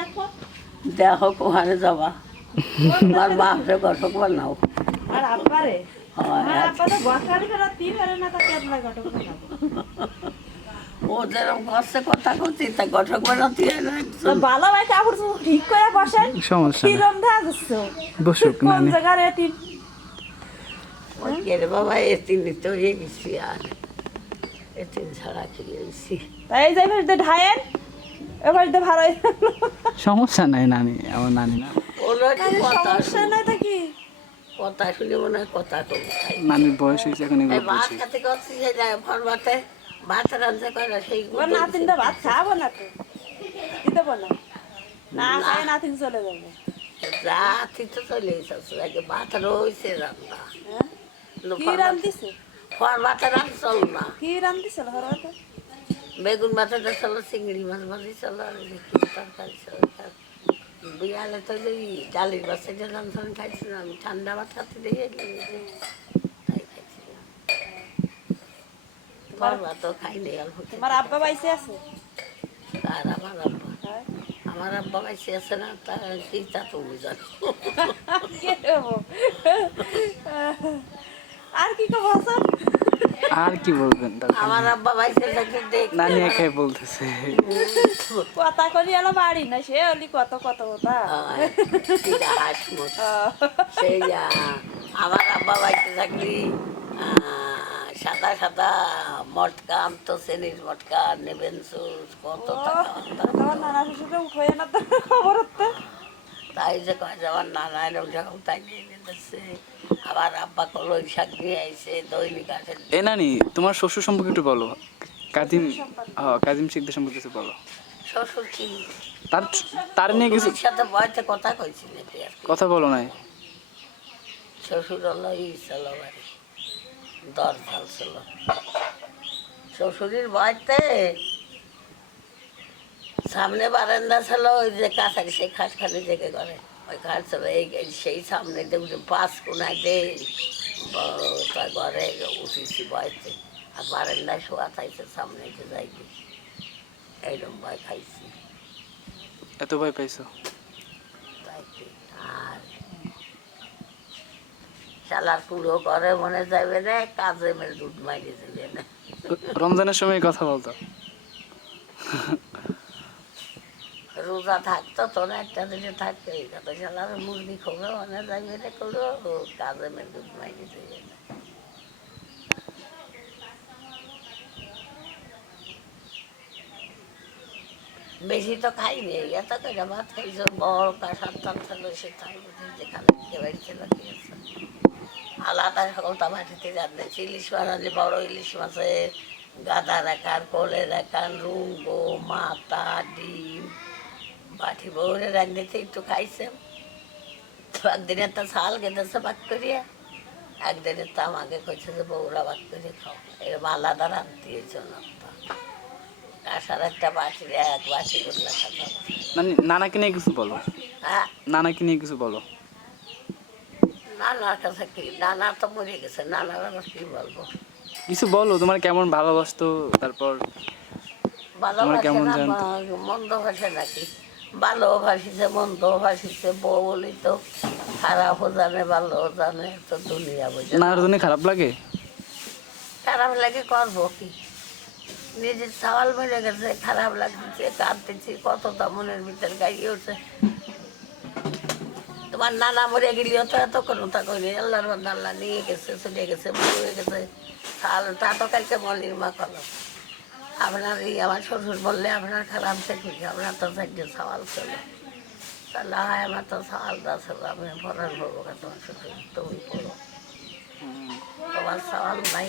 দেখো। দেখো কোহানে যাবা। আমার বাপরে বানাও আর হয় যেরকম করছে কথা করছি তা বানাতে হয় ভালো ভাই কাপড় ঠিক করে বসেন। সমস্যা কিরম কোন ওই রে বাবা হয়ে গেছি আর। এতিন ছাড়া কি গেছি তাই এই যে ভাইতে ঢায়েন এবার তো ভালো সমস্যা নাই নানি আমার নানি না। ওরা একটু কথা? সমস্যা নাই তা কি? কথা শুনে মনে হয় কথা কম। নানির বয়স হয়েছে এখন এগুলো ভাত খাতে করছি যে যায় ভর ভাতে ভাত রান্না করে সেই ওর নাতিনটা ভাত খাব না তো। দিতে বলো। না খায় নাতিন চলে যাবে। রাতি তো চলে এসেছে আগে ভাত রয়েছে রান্না। হ্যাঁ? কি রান্ধিছে ফর ভাতে রান চল না। কি রান্ধিছিল হরতে বেগুন ভাতে চলো চিংড়ি মাছ ভাজি চলো আর তরকারি চলো বিয়ালে তো যে ডালির যে রান্না খাইছিলাম আমি ঠান্ডা ভাত খাতে দিয়ে তাই খাইছিলাম। ফর ভাতও খাইনি অল্প তোমার আব্বা বাইসে আছে? আমার আব্বা। হ্যাঁ? আমার আব্বা বাইসে আছে না কি তা বুঝান আর কি কব আর কি বলবেন? আমার। আব্বা বাইসে থাকতে দেখ নানি একাই বলতেছে। কথা করি এলো বাড়ি না সে অলি কত কত কথা সেই আমার আব্বা বাইসে থাকলি সাদা সাদা মটকা আনতো চেনির মটকা নেবেন সুস কত টাকা নানা শ্বশুরে উঠোয় না তো খবর হতে তাই যে কয় যে আমার নানা এরকম যখন তাই নিয়ে যাচ্ছে আবার আব্বা কলই শাক নিয়ে আইসে দৈনিক আসে। এ নানি তোমার শ্বশুর সম্পর্কে একটু বলো। কাদিম হ্যাঁ কাজিম শিখদের সম্পর্কে কিছু বলো। শ্বশুর কি? তার তার নিয়ে কিছু সাথে বয়তে কথা কইছি নাকি আর কথা বলো নাই। শ্বশুর হলো ই ছিল বাড়ি দর ঝাল ছিল শ্বশুরের বয়তে সামনে বারান্দা ছিল ওই যে কাছারি সেই খাটখানি থেকে করে। ওই খাট ছিল এই সেই সামনে দেখছি পাঁচ কোনায় দে ব- তার ঘরে উঠেছি বয়তে আর বারান্দায় শোয়া থাইছে সামনে যে যাই এইরকম ভয় খাইছি। এত ভয় পাইছো? আর শালার পুরো করে মনে যাবে না কাজে মেরে দুধ মাইরে দেবে না। রমজানের সময় কথা বলতো। রোজা থাকতো, তোর একটা দিনে থাকতো এই কত শালার মুরগি খোবে মনে যাবে রে করো ও কাজে মাইরে দেবে বেশি তো খাইনি এত করে ভাত খাইছো বড় কাঁসার তার ছিল সে বুঝি যেখানে বিয়ে বাড়ি কি আছে। আলাদা সকলটা মাটিতে রান্না ইলিশ বানালে বড় ইলিশ মাছের গাদা রাখার কোলে রাখার রুঙ্গো, মাথা, ডিম। বাটি বউরে রান্নাতে একটু খাইছে। তো একদিনের তো শাল গেঁদেছে বাক করিয়া একদিনের তো আমাকে কইছে যে বউরা বাক করে খাও। এরকম আলাদা রান্তির জন্য কাঁসার একটা বাটি এক বাটি করলে নানি নানাকে নিয়ে কিছু বলো? হ্যাঁ? নানাকে নিয়ে কিছু বলো? নানার কাছে কি? নানা তো মরে গেছে নানার আবার কি বলব? কিছু বলো তোমার কেমন ভালোবাসতো? তারপর ভালোবাসে কেমন না মন্দ ভাসে নাকি? ভালো ভাসিছে মন্দ ভাসিছে বউ বলি তো খারাপও জানে ভালো জানে তো দুনিয়া বোঝে। না। জন্য খারাপ লাগে? খারাপ লাগে করব কি? নিজের সওয়াল মরে গেছে খারাপ লাগছে কাঁদতেছি কত তা মনের ভিতরে গাইয়ে উঠছে। তোমার নানা মরে গেলিও তো এত কোনো তা কইনি আল্লাহর আল্লাহ নিয়ে গেছে চলে গেছে হয়ে গেছে। তাহলে তা তো কালকে মলির মা করলাম। আপনার এই আমার শ্বশুর বললে আপনার খারাপ থেকে আপনার তো চারটে সওয়াল ছিল। তাহলে হয় আমার তো সওয়াল দা ছিল আমি পড়ার বলব তোমার শ্বশুর তুমি পড়ো তোমার সওয়াল নাই।